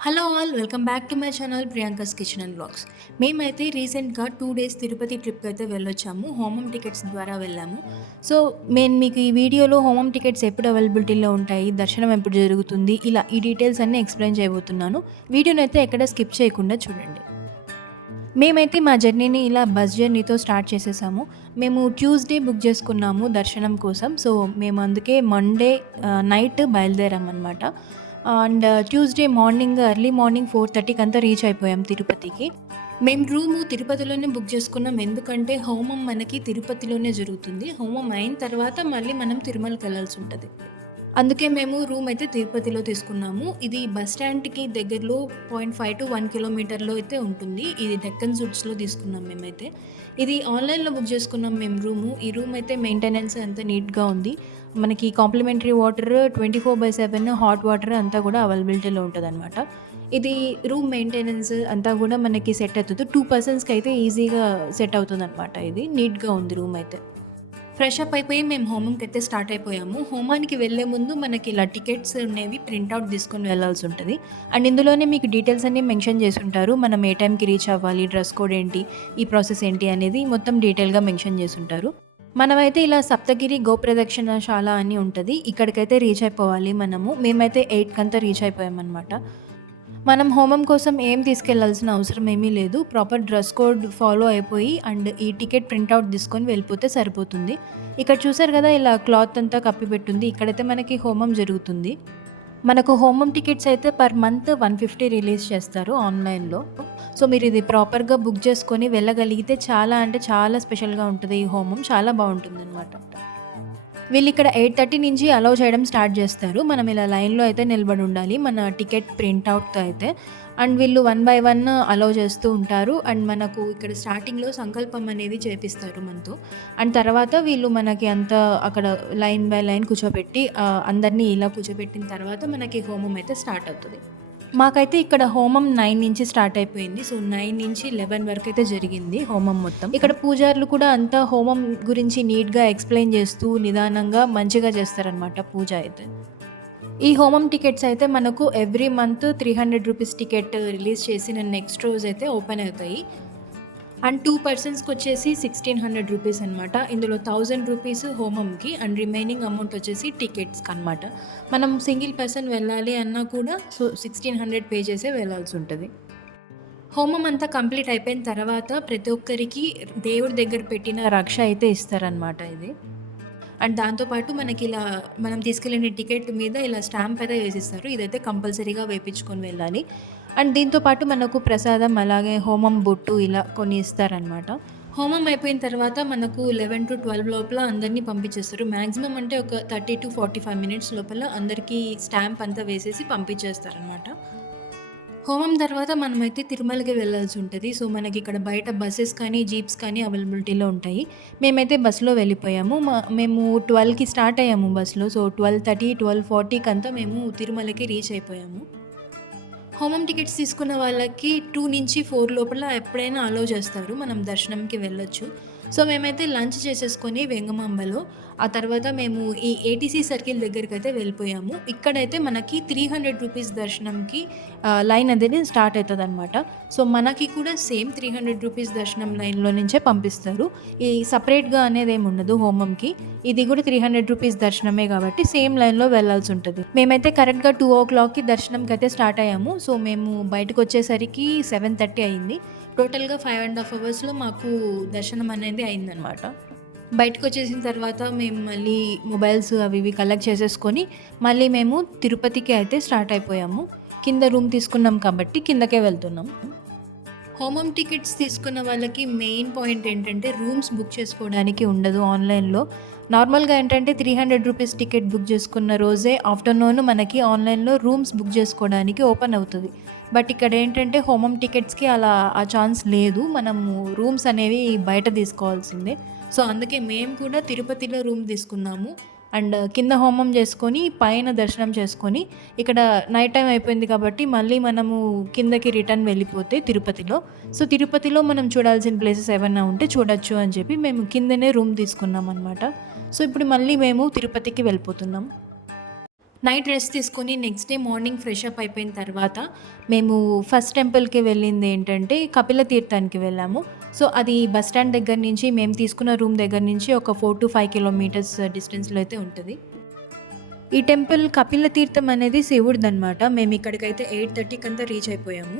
Hello all welcome back to my channel Priyanka's kitchen and blogs. మేమైతే రీసెంట్గా 2 days Tirupati ట్రిప్కి అయితే వెళ్ళొచ్చాము. హోమం టికెట్స్ ద్వారా వెళ్ళాము. సో నేను మీకు ఈ వీడియోలో హోమం టికెట్స్ ఎప్పుడు అవైలబిలిటీలో ఉంటాయి, దర్శనం ఎప్పుడు జరుగుతుంది, ఇలా ఈ డీటెయిల్స్ అన్నీ ఎక్స్ప్లెయిన్ చేయబోతున్నాను. వీడియోని అయితే ఎక్కడ స్కిప్ చేయకుండా చూడండి. మేమైతే మా జర్నీని ఇలా బస్ జర్నీతో స్టార్ట్ చేసేసాము. మేము ట్యూస్డే బుక్ చేసుకున్నాము దర్శనం కోసం. సో మేము అందుకే మండే నైట్ బయలుదేరామన్నమాట. And Tuesday morning early morning 4:30కి అంతా రీచ్ అయిపోయాం తిరుపతికి. మేము రూము తిరుపతిలోనే బుక్ చేసుకున్నాం. ఎందుకంటే హోమం మనకి తిరుపతిలోనే జరుగుతుంది. హోమం అయిన తర్వాత మళ్ళీ మనం తిరుమలకి వెళ్ళాల్సి ఉంటుంది. అందుకే మేము రూమ్ అయితే తిరుపతిలో తీసుకున్నాము. ఇది బస్ స్టాండ్‌కి దగ్గరలో 0.5 to 1 కిలోమీటర్‌లో అయితే ఉంటుంది. ఇది డెక్కన్ సూట్స్‌లో తీసుకున్నాం మేమైతే. ఇది ఆన్‌లైన్‌లో బుక్ చేసుకున్నాం మేము రూము. ఈ రూమ్ అయితే మెయింటెనెన్స్ అంతా నీట్‌గా ఉంది. మనకి కాంప్లిమెంటరీ వాటర్ 24/7 హాట్ వాటర్ అంతా కూడా అవైలబిలిటీలో ఉంటదనమాట. ఇది రూమ్ మెయింటెనెన్స్ అంతా కూడా మనకి సెట్ అవుతది. 2 పర్సన్స్‌కి అయితే ఈజీగా సెట్ అవుతుందనమాట ఇది. నీట్‌గా ఉంది రూమ్ అయితే. ఫ్రెష్ అప్ అయిపోయి మేము హోమంకైతే స్టార్ట్ అయిపోయాము. హోమానికి వెళ్ళే ముందు మనకి ఇలా టికెట్స్ అనేవి ప్రింట్‌ఔట్ తీసుకొని వెళ్ళాల్సి ఉంటది. అండ్ ఇందులోనే మీకు డీటెయిల్స్ అన్నీ మెన్షన్ చేసుంటారు. మనం ఏ టైంకి రీచ్ అవ్వాలి, డ్రెస్ కోడ్ ఏంటి, ఈ ప్రాసెస్ ఏంటి అనేది మొత్తం డీటెయిల్‌గా మెన్షన్ చేసుంటారు. మనమైతే ఇలా సప్తగిరి గోప్రదక్షిణశాల అని ఉంటది. ఇక్కడికైతే రీచ్ అయిపోవాలి మనము. మేమైతే 8 రీచ్ అయిపోయామనమాట. మనం హోమం కోసం ఏం తీసుకెళ్లాల్సిన అవసరం ఏమీ లేదు. ప్రాపర్ డ్రెస్ కోడ్ ఫాలో అయిపోయి అండ్ ఈ టికెట్ ప్రింట్‌ఔట్ తీసుకొని వెళ్ళిపోతే సరిపోతుంది. ఇక్కడ చూసారు కదా, ఇలా క్లాత్ అంతా కప్పిపెట్టుంది. ఇక్కడైతే మనకి హోమం జరుగుతుంది. మనకు హోమం టికెట్స్ అయితే పర్ మంత్ 150 రిలీజ్ చేస్తారు ఆన్‌లైన్‌లో. సో మీరు ఇది ప్రాపర్‌గా బుక్ చేసుకొని వెళ్ళగలిగితే చాలా అంటే చాలా స్పెషల్‌గా ఉంటది ఈ హోమం. చాలా బావుంటుందనమాట. వీళ్ళిక్కడ 8:30 నుంచి అలౌ చేయడం స్టార్ట్ చేస్తారు. మనం ఇలా లైన్‌లో అయితే నిలబడి ఉండాలి. మన టికెట్ ప్రింట్‌ఔట్‌తో అయితే. అండ్ వీళ్ళు 1 బై 1 అలౌ చేస్తూ ఉంటారు. అండ్ మనకు ఇక్కడ స్టార్టింగ్‌లో సంకల్పం అనేది చేపిస్తారు మనతో. అండ్ తర్వాత వీళ్ళు మనకి అంతా అక్కడ లైన్ బై లైన్ కూర్చోబెట్టి అందరిని ఇలా కూర్చోబెట్టిన తర్వాత మనకి హోమం అయితే స్టార్ట్ అవుతది. మాకైతే ఇక్కడ హోమం 9 నుంచి స్టార్ట్ అయిపోయింది. సో 9 నుంచి 11 వరకైతే జరిగింది హోమం మొత్తం. ఇక్కడ పూజారులు కూడా అంతా హోమం గురించి నీట్‌గా ఎక్స్‌ప్లెయిన్ చేస్తూ నిదానంగా మంచిగా చేస్తారనమాట పూజ అయితే. ఈ హోమం టికెట్స్ అయితే మనకు ఎవ్రీ మంత్ ₹300 టికెట్ రిలీజ్ చేసిన నెక్స్ట్ రోజైతే ఓపెన్ అవుతాయి. అండ్ 2 పర్సన్స్‌కొచ్చేసి ₹1,600 అనమాట. ఇందులో ₹1,000 హోమంకి అండ్ రిమైనింగ్ అమౌంట్ వచ్చేసి టికెట్స్‌కనమాట. మనం సింగిల్ పర్సన్ వెళ్ళాలి అన్నా కూడా 1,600 పే చేసే వెళ్ళాల్సుంటది. హోమం అంతా కంప్లీట్ అయిపోయిన తర్వాత ప్రతి ఒక్కరికి దేవుడి దగ్గర పెట్టిన రక్ష అయితే ఇస్తారనమాట ఇది. అండ్ దాంతో పాటు మనకిలా మనం తీసుకెళ్ళిన టికెట్ మీద ఇలా స్టాంప్ అయితే వేసిస్తారు. ఇదైతే కంపల్సరీగా వేపించుకొని వెళ్ళాలి. అండ్ దీంతో పాటు మనకు ప్రసాదం అలాగే హోమం బొట్టు ఇలా కొన్ని ఇస్తారనమాట. హోమం అయిపోయిన తర్వాత మనకు 11-12 లోపల అందరినీ పంపించేస్తారు. మాక్సిమం అంటే ఒక 30-45 మినిట్స్ లోపల అందరికీ స్టాంప్ అంతా వేసేసి పంపించేస్తారనమాట. హోమం తర్వాత మనమైతే తిరుమలకి వెళ్ళాల్సి ఉంటది. సో మనకిక్కడ బయట బసెస్ కానీ, జీప్స్ కానీ అవైలబిలిటీలో ఉంటాయి. మేమైతే బస్‌లో వెళ్ళిపోయాము. మేము 12కి స్టార్ట్ అయ్యాము బస్‌లో. సో 12:30, 12:40కంతా మేము తిరుమలకి రీచ్ అయిపోయాము. హోమం టికెట్స్ తీసుకున్న వాళ్ళకి 2-4 లోపల ఎప్పుడైనా అలౌ చేస్తారు. మనం దర్శనంకి వెళ్ళొచ్చు. సో మేమైతే లంచ్ చేసేసుకొని వెంగమాంబలో ఆ తర్వాత మేము ఈ ఏటీసీ సర్కిల్ దగ్గరికైతే వెళ్ళిపోయాము. ఇక్కడైతే మనకి ₹300 దర్శనంకి లైన్ అనేది స్టార్ట్ అవుతదనమాట. సో మనకి కూడా సేమ్ ₹300 దర్శనం లైన్‌లో నుంచే పంపిస్తారు. ఈ సెపరేట్‌గా అనేదేమి ఉండదు హోమంకి. ఇది కూడా ₹300 దర్శనమే కాబట్టి సేమ్ లైన్‌లో వెళ్ళాల్సుంటది. మేమైతే కరెక్ట్‌గా 2:00కి దర్శనంకైతే స్టార్ట్ అయ్యాము. సో మేము బయటకొచ్చేసరికి 7:30 అయింది. టోటల్‌గా 5½ అవర్స్‌లో మాకు దర్శనం అనేది అయిందనమాట. బయటకొచ్చేసిన తర్వాత మేము మళ్ళీ మొబైల్స్ అవి ఇవి కలెక్ట్ చేసేసుకొని మళ్ళీ మేము తిరుపతికి అయితే స్టార్ట్ అయిపోయాము. కింద రూమ్ తీసుకున్నాం కాబట్టి కిందకే వెళ్తున్నాం. హోమం టికెట్స్ తీసుకున్న వాళ్ళకి మెయిన్ పాయింట్ ఏంటంటే రూమ్స్ బుక్ చేసుకోవడానికి ఉండదు ఆన్‌లైన్‌లో. నార్మల్‌గా ఏంటంటే ₹300 టికెట్ బుక్ చేసుకున్న రోజే ఆఫ్టర్‌నూన్ మనకి ఆన్‌లైన్‌లో రూమ్స్ బుక్ చేసుకోవడానికి ఓపెన్ అవుతది. బట్ ఇక్కడ ఏంటంటే హోమం టికెట్స్‌కి అలా ఆ ఛాన్స్ లేదు. మనము రూమ్స్ అనేవి బయట తీసుకోవాల్సిందే. సో అందుకే మేము కూడా తిరుపతిలో రూమ్ తీసుకున్నాము. అండ్ కింద హోమం చేసుకొని పైన దర్శనం చేసుకొని ఇక్కడ నైట్ టైం అయిపోయింది కాబట్టి మళ్ళీ మనము కిందకి రిటర్న్ వెళ్ళిపోతే తిరుపతిలో. సో తిరుపతిలో మనం చూడాల్సిన ప్లేసెస్ ఏమన్నా ఉంటే చూడొచ్చు అని చెప్పి మేము కిందనే రూమ్ తీసుకున్నామనమాట. సో ఇప్పుడు మళ్ళీ మేము తిరుపతికి వెళ్ళిపోతున్నాం. నైట్ రెస్ట్ తీసుకొని next day morning fresh up అయిపోయిన తర్వాత మేము ఫస్ట్ టెంపుల్‌కి వెళ్ళిందేంటంటే కపిల తీర్థానికి వెళ్ళాము. సో, అది బస్ స్టాండ్ దగ్గర నుంచి మేము తీసుకున్న రూమ్ దగ్గర నుంచి ఒక 4-5 కిలోమీటర్స్ డిస్టెన్స్‌లో అయితే ఉంటది. ఈ టెంపుల్ కపిల తీర్థం అనేది శివుడిదనమాట. మేమిక్కడికైతే 8:30కంతా రీచ్ అయిపోయాము.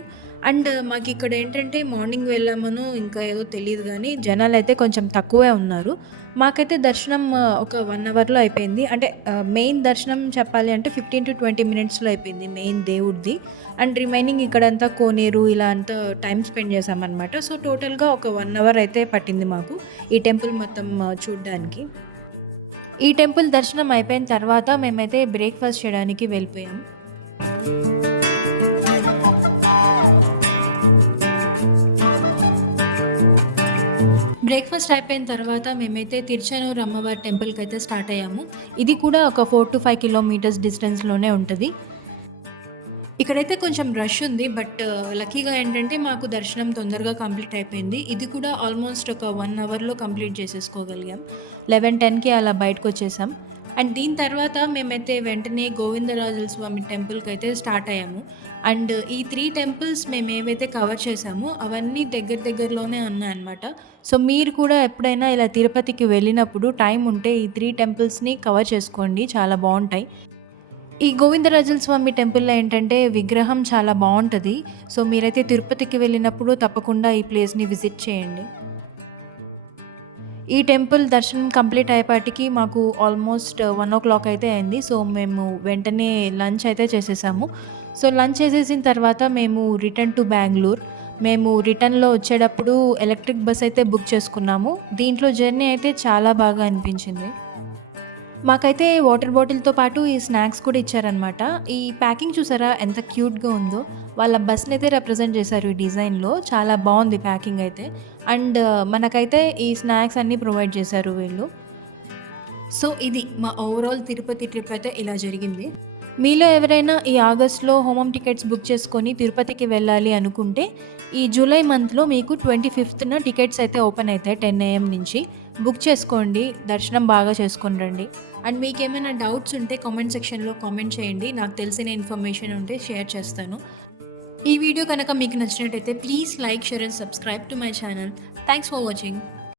అండ్ మాకిక్కడేంటంటే మార్నింగ్ వెళ్ళామనో ఇంకా ఏదో తెలీదు గానీ జనాలైతే కొంచెం తక్కువే ఉన్నారు. మాకైతే దర్శనం ఒక 1 అవర్‌లో అయిపోయింది. అంటే మెయిన్ దర్శనం చెప్పాలి అంటే 15-20 మినిట్స్‌లో అయిపోయింది మెయిన్ దేవుడిది. అండ్ రిమైనింగ్ ఇక్కడంతా కోనేరు ఇలా అంతా టైమ్ స్పెండ్ చేశామనమాట. సో, టోటల్‌గా ఒక 1 అవర్ అయితే పట్టింది మాకు ఈ టెంపుల్ మొత్తం చూడ్డానికి. ఈ టెంపుల్ దర్శనం అయిపోయిన తర్వాత మేమైతే బ్రేక్‌ఫాస్ట్ చేయడానికి వెళ్ళిపోయాం. బ్రేక్‌ఫాస్ట్ అయిపోయిన తర్వాత మేమైతే తిరుచానూరు అమ్మవారి టెంపుల్‌కైతే స్టార్ట్ అయ్యాము. ఇది కూడా ఒక 4-5 కిలోమీటర్స్ డిస్టెన్స్‌లోనే ఉంటది. ఇక్కడైతే కొంచెం రష్ ఉంది. బట్ లక్కీగా ఏంటంటే మాకు దర్శనం తొందరగా కంప్లీట్ అయిపోయింది. ఇది కూడా ఆల్మోస్ట్ ఒక 1 అవర్‌లో కంప్లీట్ చేసేసుకోగలిగాం. 11:10కి అలా బయటకొచ్చేసాం. అండ్ దీని తర్వాత మేమైతే వెంటనే గోవిందరాజుల స్వామి టెంపుల్‌కైతే స్టార్ట్ అయ్యాము. అండ్ ఈ 3 టెంపుల్స్ మేమేవైతే కవర్ చేసామో అవన్నీ దగ్గరలోనే ఉన్నాయన్నమాట. సో, మీరు కూడా ఎప్పుడైనా ఇలా తిరుపతికి వెళ్ళినప్పుడు టైం ఉంటే ఈ 3 టెంపుల్స్‌ని కవర్ చేసుకోండి. చాలా బావుంటాయి. ఈ గోవిందరాజుల స్వామి టెంపుల్‌లో ఏంటంటే విగ్రహం చాలా బావుంటది. సో, మీరైతే తిరుపతికి వెళ్ళినప్పుడు తప్పకుండా ఈ ప్లేస్‌ని విజిట్ చేయండి. ఈ టెంపుల్ దర్శనం కంప్లీట్ అయ్యేపాటికి మాకు ఆల్మోస్ట్ 1:00 అయితే అయింది. సో, మేము వెంటనే లంచ్ అయితే చేసేసాము. సో, లంచ్ చేసేసిన తర్వాత మేము రిటర్న్ టు బెంగుళూరు. మేము రిటర్న్‌లో వచ్చేటప్పుడు ఎలక్ట్రిక్ బస్ అయితే బుక్ చేసుకున్నాము. దీంట్లో జర్నీ అయితే చాలా బాగా అనిపించింది. మాకైతే వాటర్ బాటిల్‌తో పాటు ఈ స్నాక్స్ కూడా ఇచ్చారనమాట. ఈ ప్యాకింగ్ చూసారా ఎంత క్యూట్‌గా ఉందో! వాళ్ళ బస్‌నైతే రిప్రజెంట్ చేశారు ఈ డిజైన్‌లో. చాలా బావుంది ప్యాకింగ్ అయితే. అండ్ మనకైతే ఈ స్నాక్స్ అన్నీ ప్రొవైడ్ చేశారు వీళ్ళు. సో, ఇది మా ఓవరాల్ తిరుపతి ట్రిప్ అయితే ఇలా జరిగింది. మీలో ఎవరైనా ఈ ఆగస్ట్‌లో హోమం టికెట్స్ బుక్ చేసుకొని తిరుపతికి వెళ్ళాలి అనుకుంటే, ఈ జూలై మంత్‌లో మీకు 25న టికెట్స్ అయితే ఓపెన్ అయితాయి 10 AM నుంచి. బుక్ చేసుకోండి. దర్శనం బాగా చేసుకొని రండి. అండ్ మీకేమైనా డౌట్స్ ఉంటే కామెంట్ సెక్షన్‌లో కామెంట్ చేయండి. నాకు తెలిసిన ఇన్ఫర్మేషన్ ఉంటే షేర్ చేస్తాను. ఈ వీడియో కనుక మీకు నచ్చినట్టయితే please like, share and subscribe to my channel. Thanks for watching.